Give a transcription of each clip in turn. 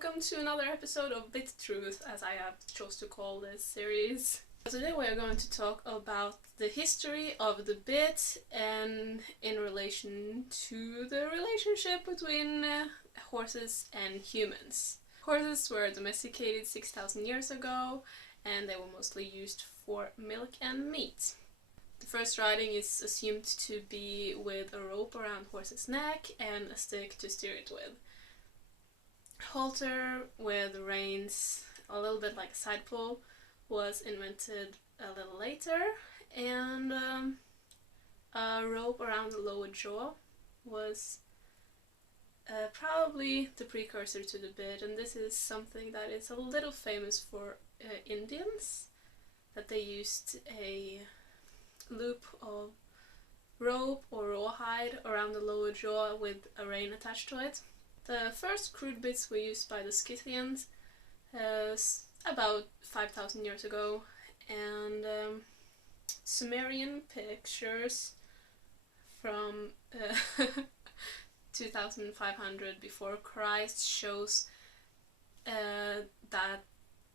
welcome to another episode of Bit Truth, as I have chose to call this series. Today we are going to talk about the history of the bit and in relation to the relationship between horses and humans. Horses were domesticated 6,000 years ago and they were mostly used for milk and meat. The first riding is assumed to be with a rope around the horse's neck and a stick to steer it with. Halter with reins, a little bit like a side pull, was invented a little later, and a rope around the lower jaw was probably the precursor to the bit, and this is something that is a little famous for Indians, that they used a loop of rope or rawhide around the lower jaw with a rein attached to it. The first crude bits were used by the Scythians about 5,000 years ago, and Sumerian pictures from 2500 before Christ shows that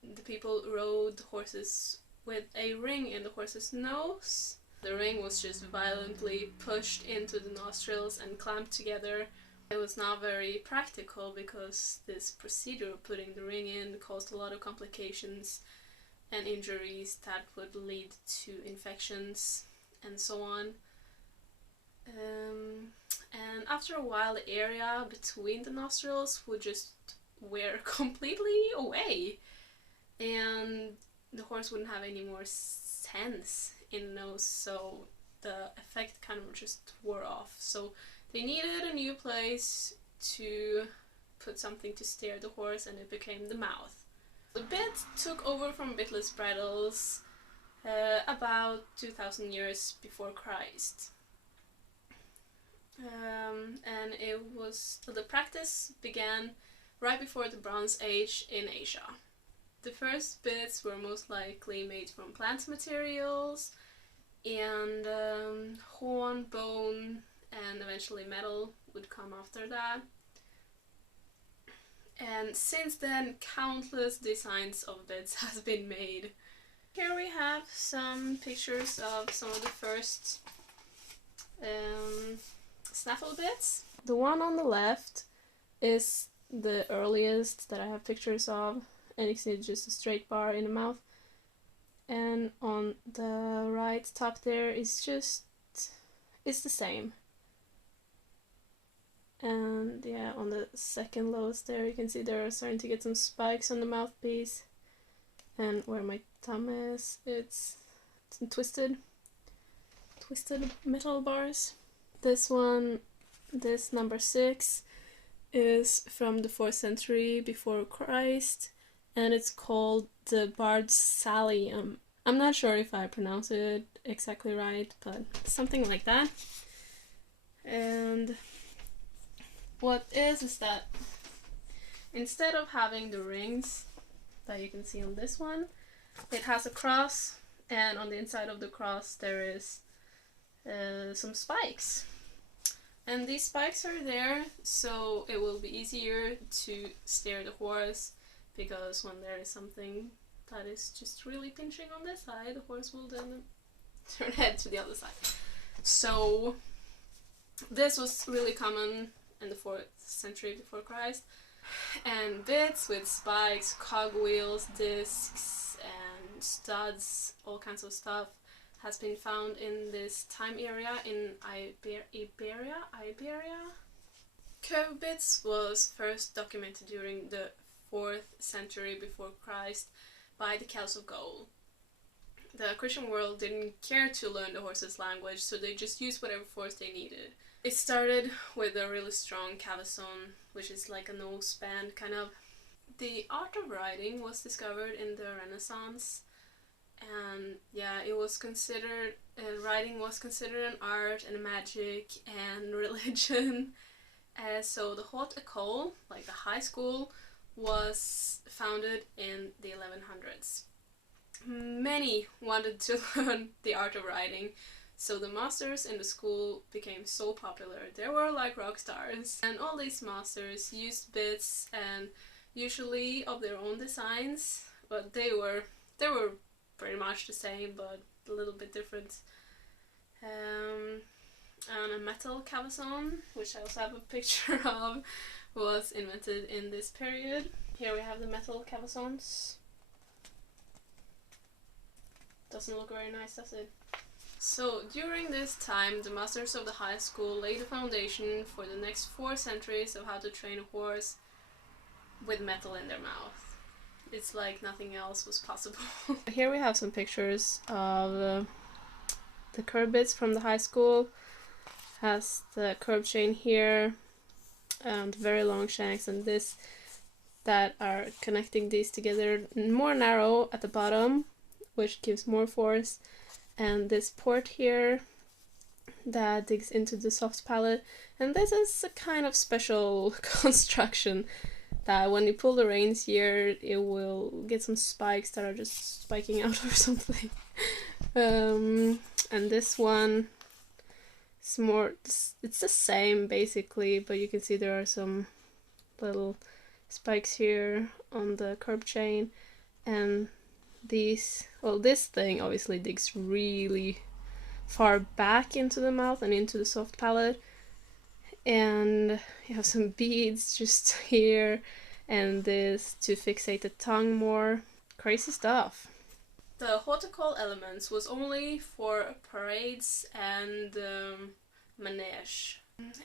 the people rode horses with a ring in the horse's nose. The ring was just violently pushed into the nostrils and clamped together. It was not very practical because this procedure of putting the ring in caused a lot of complications and injuries that would lead to infections and so on. And after a while the area between the nostrils would just wear completely away and the horse wouldn't have any more sense in the nose, so the effect kind of just wore off. So they needed a new place to put something to steer the horse, and it became the mouth. The bit took over from bitless bridles about 2,000 years before Christ. And the practice began right before the Bronze Age in Asia. The first bits were most likely made from plant materials, and horn, bone, and eventually metal would come after that. And since then, countless designs of bits has been made. Here we have some pictures of some of the first snaffle bits. The one on the left is the earliest that I have pictures of, and you can see just a straight bar in the mouth. And on the right top there is it's the same. And yeah, on the second lowest there you can see there are starting to get some spikes on the mouthpiece, and where my thumb is it's some twisted metal bars. This number 6 is from the 4th century before Christ, and it's called the Bard's Salium. I'm not sure if I pronounce it exactly right, but something like that. And what is that instead of having the rings that you can see on this one, it has a cross, and on the inside of the cross there is some spikes. And these spikes are there so it will be easier to steer the horse, because when there is something that is just really pinching on this side, the horse will then turn head to the other side. So this was really common in the 4th century before Christ, and bits with spikes, cogwheels, discs, and studs, all kinds of stuff has been found in this time area in Iberia. Curved bits was first documented during the 4th century before Christ by the Celts of Gaul. The Christian world didn't care to learn the horse's language, so they just used whatever force they needed. It started with a really strong cavesson, which is like a nose band kind of. The art of riding was discovered in the Renaissance, and yeah, it was considered, riding was considered an art and a magic and religion. So the haute école, like the high school, was founded in the 1100s. Many wanted to learn the art of riding, so the masters in the school became so popular. They were like rock stars, and all these masters used bits and usually of their own designs, but they were pretty much the same, but a little bit different. And a metal cabezon, which I also have a picture of, was invented in this period. Here we have the metal cabezons. Doesn't look very nice, does it? So during this time, the masters of the high school laid the foundation for the next 4 centuries of how to train a horse with metal in their mouth. It's like nothing else was possible. Here we have some pictures of the curb bits from the high school. Has the curb chain here and very long shanks, and this that are connecting these together, more narrow at the bottom, which gives more force, and this port here that digs into the soft palate. And this is a kind of special construction that when you pull the reins here, it will get some spikes that are just spiking out or something. And this one is more, it's the same basically, but you can see there are some little spikes here on the curb chain, and these, well, this thing obviously digs really far back into the mouth and into the soft palate, and you have some beads just here, and this to fixate the tongue more. Crazy stuff. The haute école elements was only for parades and manège,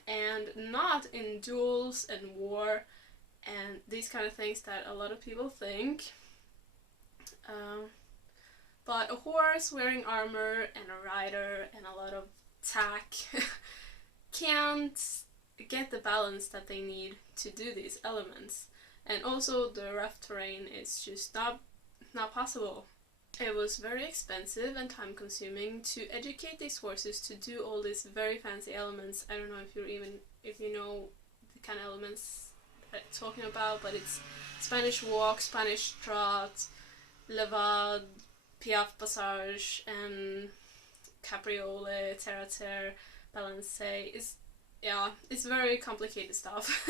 and not in duels and war and these kind of things that a lot of people think. But a horse wearing armor and a rider and a lot of tack can't get the balance that they need to do these elements. And also the rough terrain is just not possible. It was very expensive and time consuming to educate these horses to do all these very fancy elements. I don't know if you know the kind of elements I'm talking about, but it's Spanish walk, Spanish trot, levade, piaffe passage, and capriole, terre-à-terre, balancé. It's very complicated stuff.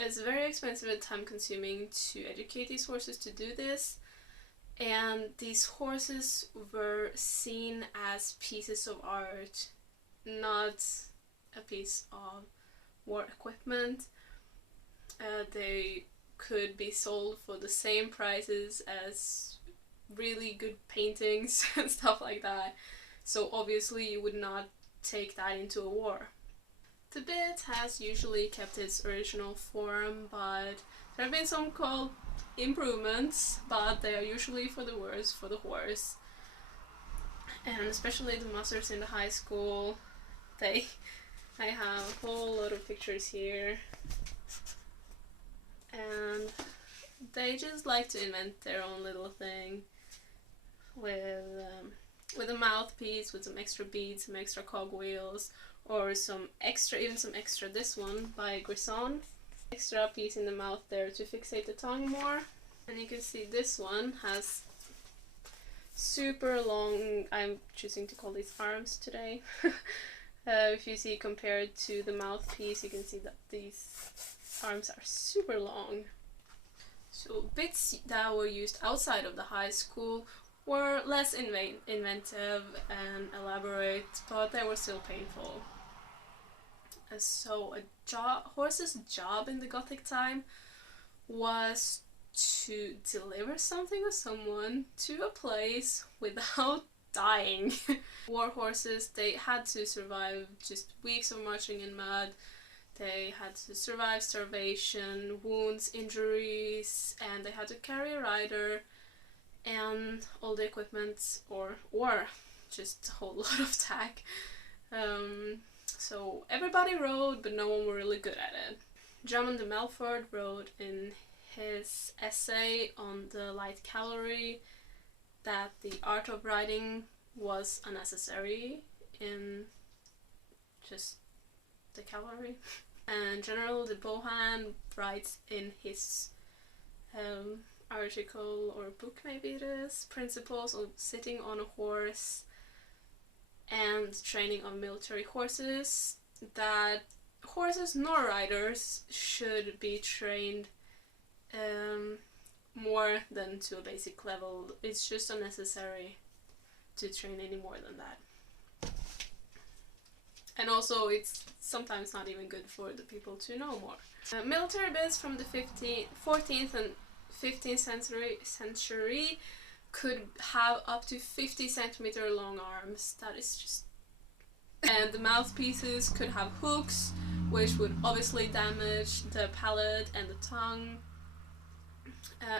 It's very expensive and time consuming to educate these horses to do this. And these horses were seen as pieces of art, not a piece of war equipment. They could be sold for the same prices as really good paintings and stuff like that. So obviously you would not take that into a war. The bit has usually kept its original form, but there have been some called improvements, but they are usually for the worse for the horse. And especially the masters in the high school, I have a whole lot of pictures here, and they just like to invent their own little thing with a mouthpiece, with some extra beads, some extra cogwheels, or some extra, this one by Grisson. Extra piece in the mouth there to fixate the tongue more. And you can see this one has super long, I'm choosing to call these arms today. If you see compared to the mouthpiece, you can see that these arms are super long. So bits that were used outside of the high school were less inventive and elaborate, but they were still painful. So a horse's job in the Gothic time was to deliver something or someone to a place without dying. War horses, they had to survive just weeks of marching in mud. They had to survive starvation, wounds, injuries, and they had to carry a rider and all the equipment, or just a whole lot of tack. So everybody rode, but no one were really good at it. Drummond de Melford wrote in his essay on the light cavalry that the art of riding was unnecessary in just the cavalry. And General de Bohan writes in his article or book, maybe it is, Principles of Sitting on a Horse and Training of Military Horses, that horses nor riders should be trained more than to a basic level. It's just unnecessary to train any more than that. And also it's sometimes not even good for the people to know more. Military bits from the 14th and 15th century could have up to 50 centimeter long arms. That is just... And the mouthpieces could have hooks, which would obviously damage the palate and the tongue.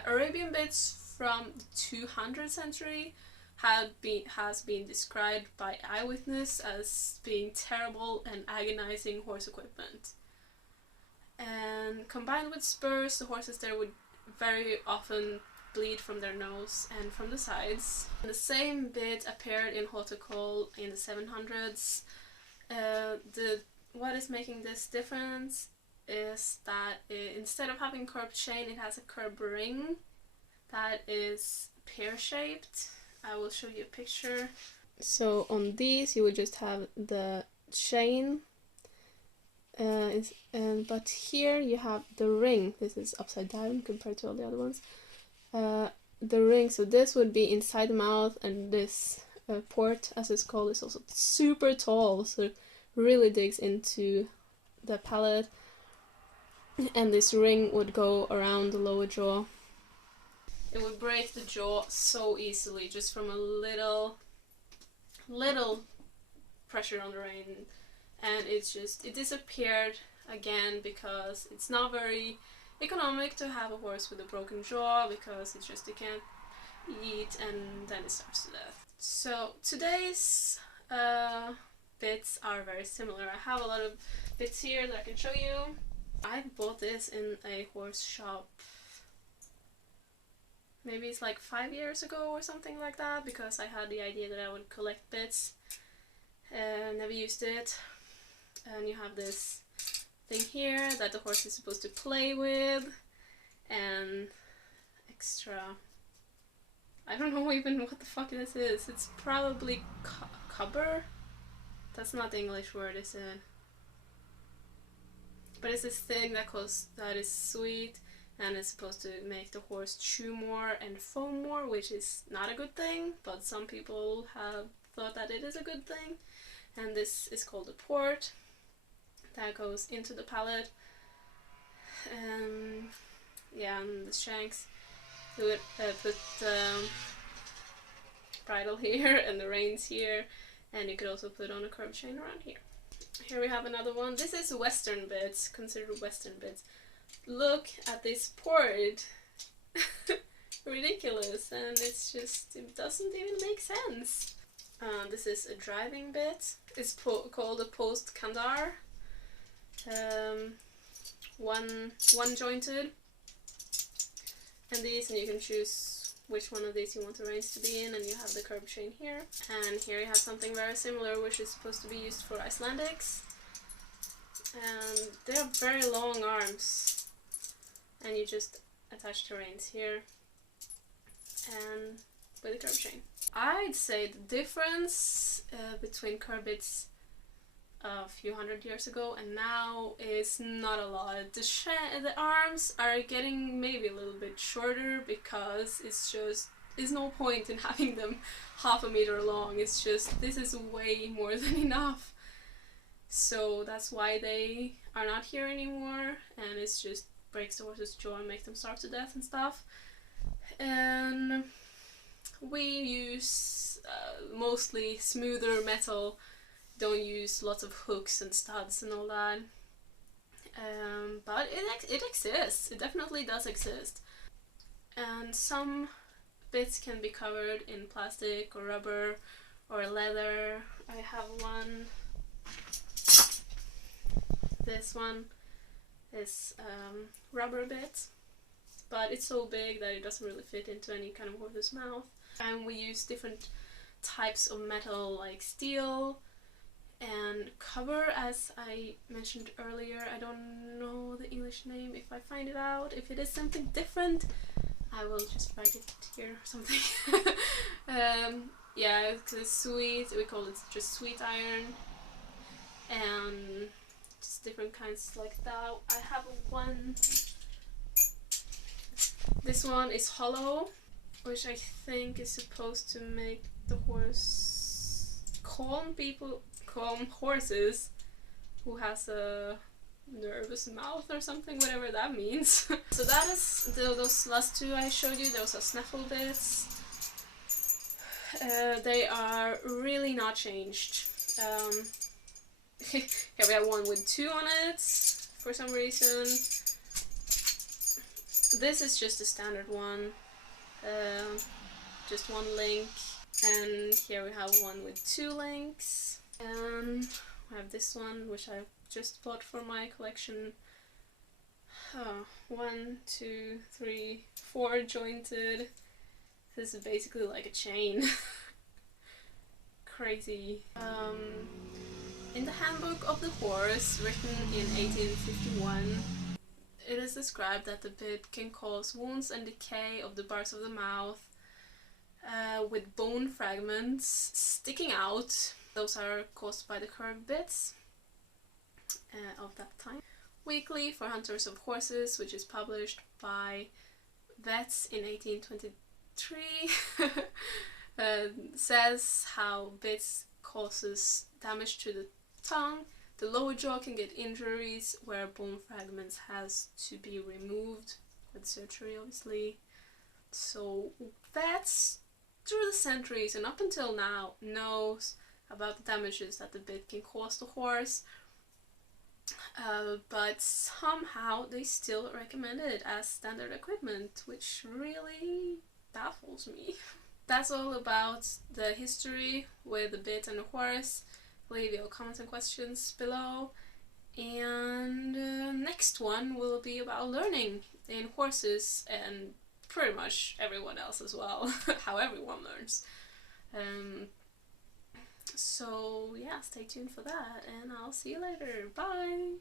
Arabian bits from the 200th century has been described by eyewitness as being terrible and agonizing horse equipment. And combined with spurs, the horses there would very often bleed from their nose and from the sides. The same bit appeared in haute école in the 700s. What is making this difference is that instead of having curved chain, it has a curved ring that is pear-shaped. I will show you a picture. So on these you would just have the chain, but here you have the ring. This is upside down compared to all the other ones. The ring, so this would be inside the mouth, and this port, as it's called, is also super tall, so it really digs into the palate, and this ring would go around the lower jaw. It would break the jaw so easily just from a little pressure on the rein, and it disappeared again because it's not very economic to have a horse with a broken jaw, because it can't eat and then it starves to death. So today's bits are very similar. I have a lot of bits here that I can show you. I bought this in a horse shop. Maybe it's like 5 years ago or something like that, because I had the idea that I would collect bits. Never used it. And you have this thing here that the horse is supposed to play with, and extra... I don't know even what the fuck this is. It's probably cubber? That's not the English word, is it? But it's this thing that is sweet, and it's supposed to make the horse chew more and foam more, which is not a good thing, but some people have thought that it is a good thing. And this is called a port that goes into the palate. Yeah, and the shanks. You would put the bridle here and the reins here, and you could also put on a curved chain around here. Here we have another one. This is Western bits, considered Western bits. Look at this port. Ridiculous, and it's just, it doesn't even make sense. This is a driving bit. It's called a post candar. One jointed. And you can choose which one of these you want the reins to be in, and you have the curved chain here. And here you have something very similar, which is supposed to be used for Icelandics. And they have very long arms, and you just attach the reins here and with a curved chain. I'd say the difference between curb bits a few hundred years ago and now is not a lot. The arms are getting maybe a little bit shorter, because there's no point in having them half a meter long. It's just, this is way more than enough. So that's why they are not here anymore, and it's just breaks the horse's jaw and makes them starve to death and stuff. And we use mostly smoother metal. Don't use lots of hooks and studs and all that. But it exists. It definitely does exist. And some bits can be covered in plastic or rubber or leather. I have one. This one is rubber bit, but it's so big that it doesn't really fit into any kind of horse's mouth. And we use different types of metal, like steel and cover, as I mentioned earlier. I don't know the English name. If I find it out, if it is something different, I will just write it here or something. Yeah, because it's sweet, we call it just sweet iron, and just different kinds like that. I have one This one is hollow, which I think is supposed to make the horse calm horses who has a nervous mouth or something, whatever that means. So that is those last two I showed you. Those are snaffle bits. They are really not changed. Here we have one with 2 on it for some reason. This is just a standard one, just 1 link, and here we have one with 2 links, and I have this one which I just bought for my collection. 1, 2, 3, 4 jointed. This is basically like a chain. Crazy. In the Handbook of the Horse, written in 1851, it is described that the bit can cause wounds and decay of the bars of the mouth, with bone fragments sticking out. Those are caused by the curved bits of that time. Weekly for Hunters of Horses, which is published by Vets in 1823, says how bits causes damage to the tongue. The lower jaw can get injuries where bone fragments has to be removed with surgery, obviously. So vets through the centuries and up until now knows about the damages that the bit can cause the horse, but somehow they still recommend it as standard equipment, which really baffles me. That's all about the history with the bit and the horse. Leave your comments and questions below, and next one will be about learning in horses and pretty much everyone else as well. How everyone learns. So yeah, stay tuned for that, and I'll see you later. Bye!